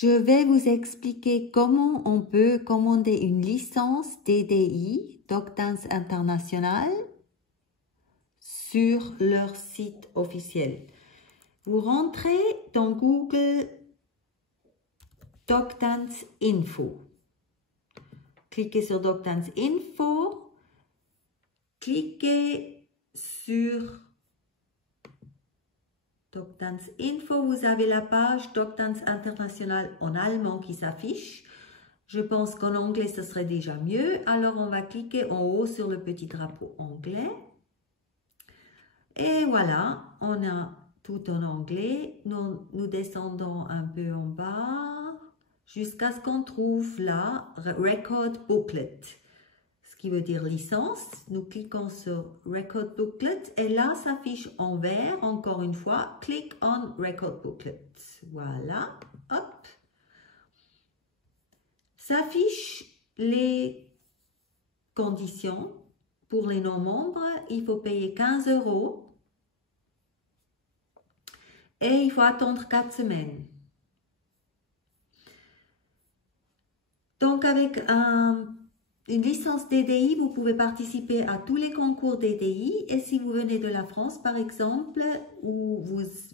Je vais vous expliquer comment on peut commander une licence DDI, DocDance International, sur leur site officiel. Vous rentrez dans Google DocDance Info. Cliquez sur DocDance Info. Cliquez sur DocDance Info. Vous avez la page DocDance International en allemand qui s'affiche. Je pense qu'en anglais, ce serait déjà mieux. Alors, on va cliquer en haut sur le petit drapeau anglais. Et voilà, on a tout en anglais. Nous descendons un peu en bas jusqu'à ce qu'on trouve là Record Booklet, ce qui veut dire licence. Nous cliquons sur Record Booklet et là s'affiche en vert, encore une fois, click on Record Booklet. Voilà, hop. S'affichent les conditions. Pour les non-membres, il faut payer 15 € et il faut attendre 4 semaines. Donc, avec une licence DDI, vous pouvez participer à tous les concours DDI. Et si vous venez de la France, par exemple, ou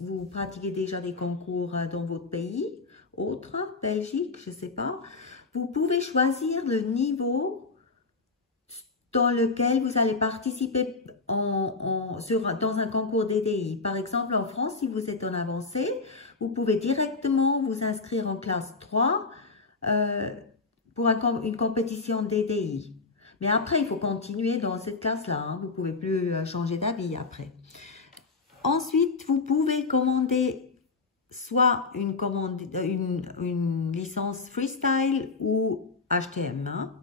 vous pratiquez déjà des concours dans votre pays, autre, Belgique, je ne sais pas, vous pouvez choisir le niveau dans lequel vous allez participer dans un concours DDI. Par exemple, en France, si vous êtes en avancé, vous pouvez directement vous inscrire en classe 3 pour une compétition DDI. Mais après, il faut continuer dans cette classe-là. Hein. Vous ne pouvez plus changer d'avis après. Ensuite, vous pouvez commander soit une licence freestyle ou HTM, hein,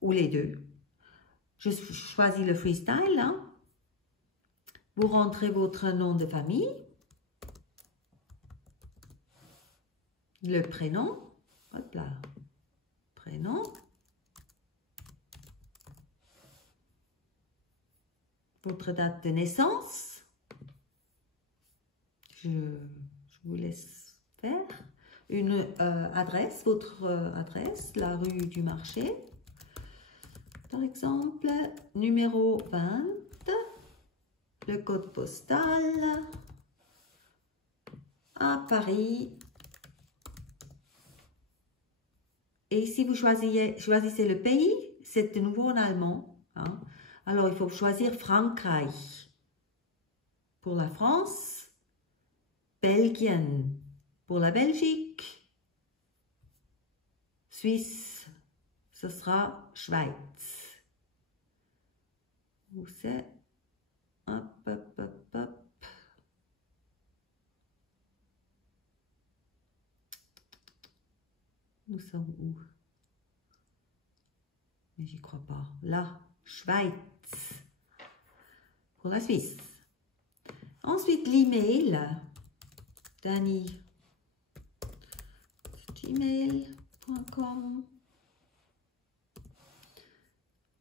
ou les deux. Je choisis le freestyle. Hein. Vous rentrez votre nom de famille, le prénom, hop là, prénom, votre date de naissance, je vous laisse faire, une adresse, votre adresse, la rue du marché, par exemple, numéro 20, le code postal à Paris. Et si vous choisissez le pays, c'est de nouveau en allemand. Hein. Alors, il faut choisir Frankreich pour la France, Belgien pour la Belgique, Suisse, ce sera Schweiz. Où c'est? Hop, hop, hop, hop. Nous sommes où? Mais j'y crois pas. Là, Schweiz. Pour la Suisse. Ensuite, l'email. Dani@gmail.com.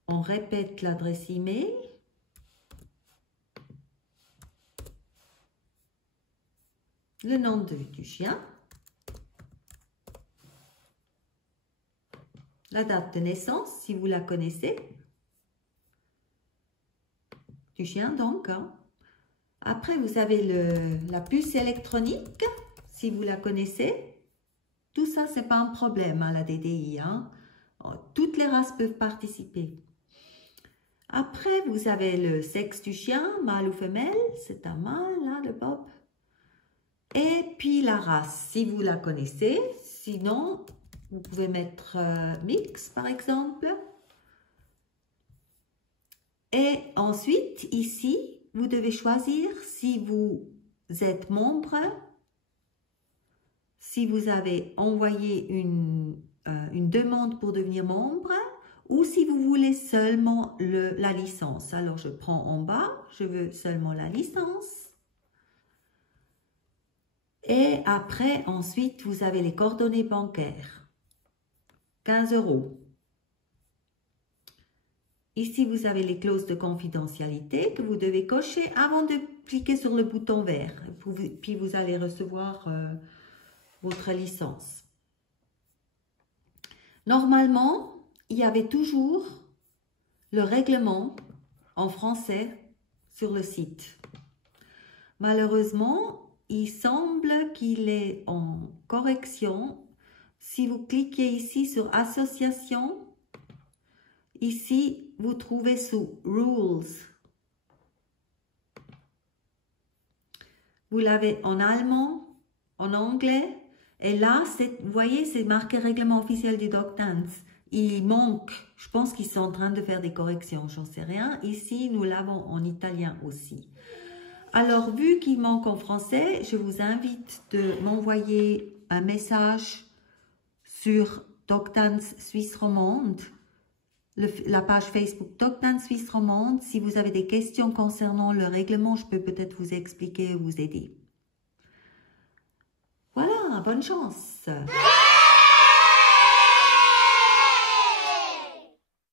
On répète l'adresse email. Le nom du chien. La date de naissance, si vous la connaissez. Du chien, donc. Hein. Après, vous avez la puce électronique, si vous la connaissez. Tout ça, ce n'est pas un problème à la DDI. Hein. Toutes les races peuvent participer. Après, vous avez le sexe du chien, mâle ou femelle. C'est un mâle, là, le bob. Et puis la race, si vous la connaissez. Sinon, vous pouvez mettre mix, par exemple. Et ensuite, ici, vous devez choisir si vous êtes membre, si vous avez envoyé une demande pour devenir membre, ou si vous voulez seulement la licence. Alors, je prends en bas, je veux seulement la licence. Et après, ensuite, vous avez les coordonnées bancaires. 15 €. Ici, vous avez les clauses de confidentialité que vous devez cocher avant de cliquer sur le bouton vert. Puis, vous allez recevoir votre licence. Normalement, il y avait toujours le règlement en français sur le site. Malheureusement, il semble qu'il est en correction. Si vous cliquez ici sur Association, ici, vous trouvez sous Rules. Vous l'avez en allemand, en anglais, et là, vous voyez, c'est marqué Règlement officiel du DocDance. Il manque, je pense qu'ils sont en train de faire des corrections, j'en sais rien. Ici, nous l'avons en italien aussi. Alors, vu qu'il manque en français, je vous invite de m'envoyer un message sur DocDance Suisse Romande, la page Facebook DocDance Suisse Romande. Si vous avez des questions concernant le règlement, je peux peut-être vous expliquer ou vous aider. Voilà, bonne chance!